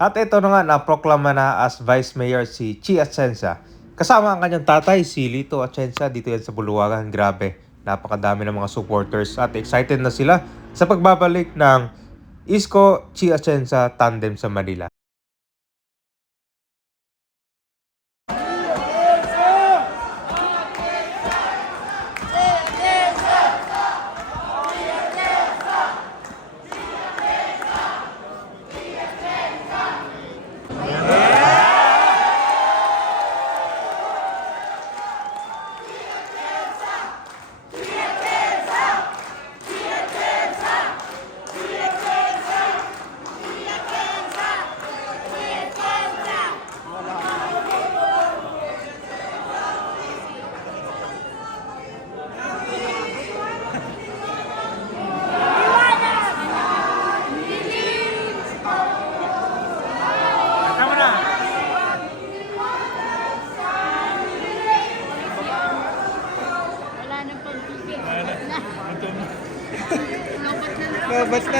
At ito na nga, naproklama na as Vice Mayor si Chi Atienza. Kasama ang kanyang tatay, si Lito Atienza, dito yan sa Buluwagan. Grabe, napakadami ng mga supporters at excited na sila sa pagbabalik ng Isko Chi Atienza Tandem sa Manila.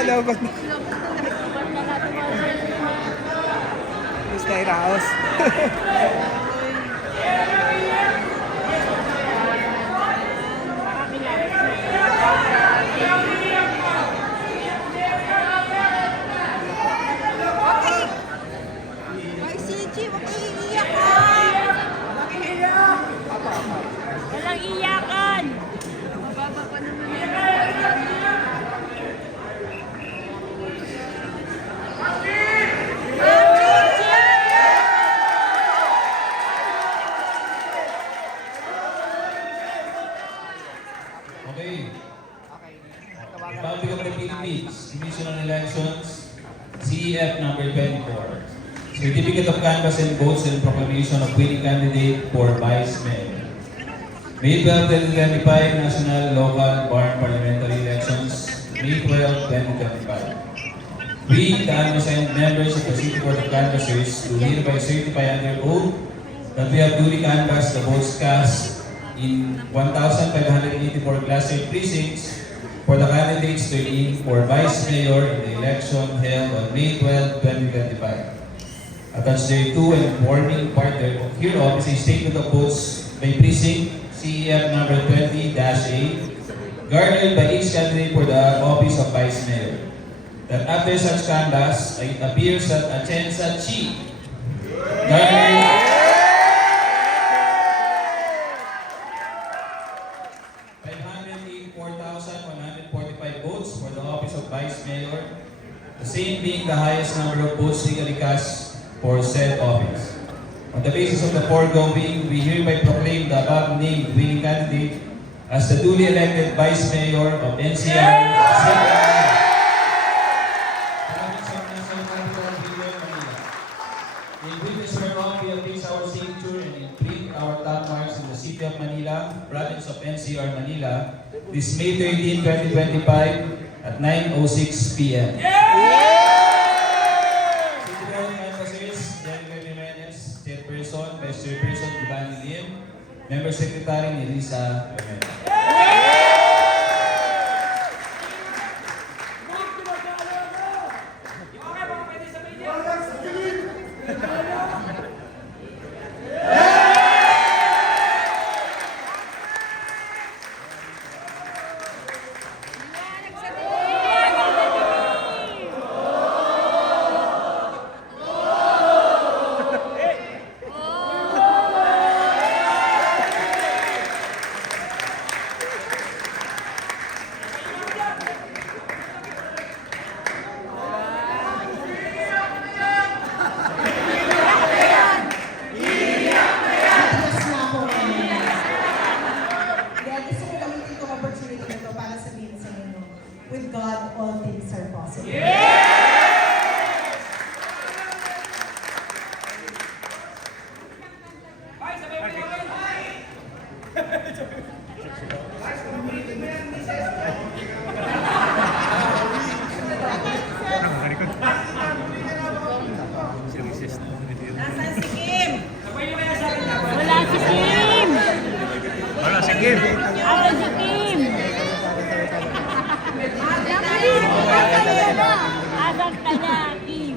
Lobat na. Gusto na iraos. Ay, CG, wag kayo iiyak ka! Walang iyakan! Mababa pa naman Okay. Republic of the Philippines, Commission on Elections, CEF number 24. Certificate of Canvass and Votes and Proclamation of Winning Candidate for Vice Mayor. May 12, 2025, National, Local, Barn Parliamentary Elections, May 12, 2025. We, the unassigned members of the City Board of Canvassers, do hereby certify under oath that we have duly canvassed the votes cast in 1,584 Class A precincts for the candidates to in for Vice Mayor in the election held on May 12, 2025. Attached thereto and forming part hereof is a statement of votes by precinct CEF number 20-8 garnered by each candidate for the office of Vice Mayor. That after such canvass, it appears that Atienza Chi garnered 584,145 votes for the office of Vice Mayor, the same being the highest number of votes legally cast for said office. On the basis of the foregoing, we hereby proclaim the above-named winning candidate as the duly elected Vice Mayor of NCR, Province of National Capital, Region, Manila. In witness whereof we have fixed our signature and imprint our top marks in the City of Manila, Province of NCR, Manila, this May 13, 2025 at 9:06 p.m. City Board Canvassers, Jennifer Jimenez, Chairperson, Vice Chairperson, Giovanni Lim, Member Secretary, Elisa Jimenez. With God, all things are possible. Nasaan si Kim? Wala si Kim! Wala, sige. Asan si Kim? Asan ka na, Kim?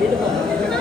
Dito po.